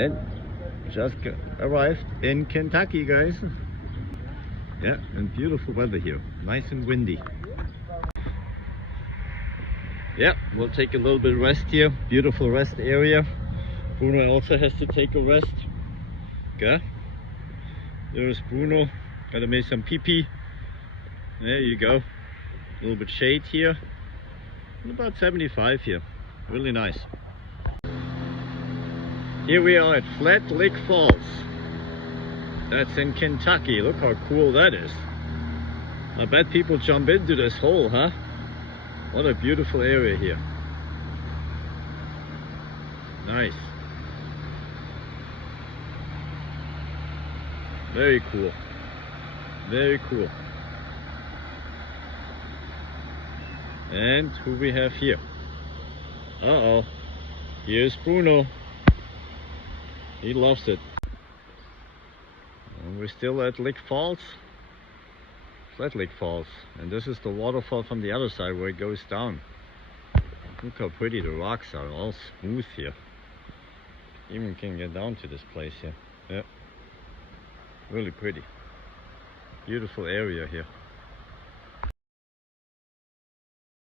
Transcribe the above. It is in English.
And just arrived in Kentucky, guys. Yeah, and beautiful weather here. Nice and windy. Yeah, we'll take a little bit of rest here. Beautiful rest area. Bruno also has to take a rest. Okay. There's Bruno. Gotta make some pee-pee. There you go. A little bit shade here. About 75 here. Really nice. Here we are at Flat Lick Falls. That's in Kentucky. Look how cool that is. I bet people jump into this hole, huh? What a beautiful area here. Nice. Very cool. Very cool. And who we have here? Uh-oh. Here's Bruno. He loves it. And we're still at Lick Falls. Flat Lick Falls. And this is the waterfall from the other side where it goes down. Look how pretty the rocks are. All smooth here. Even can get down to this place here. Yeah. Really pretty. Beautiful area here.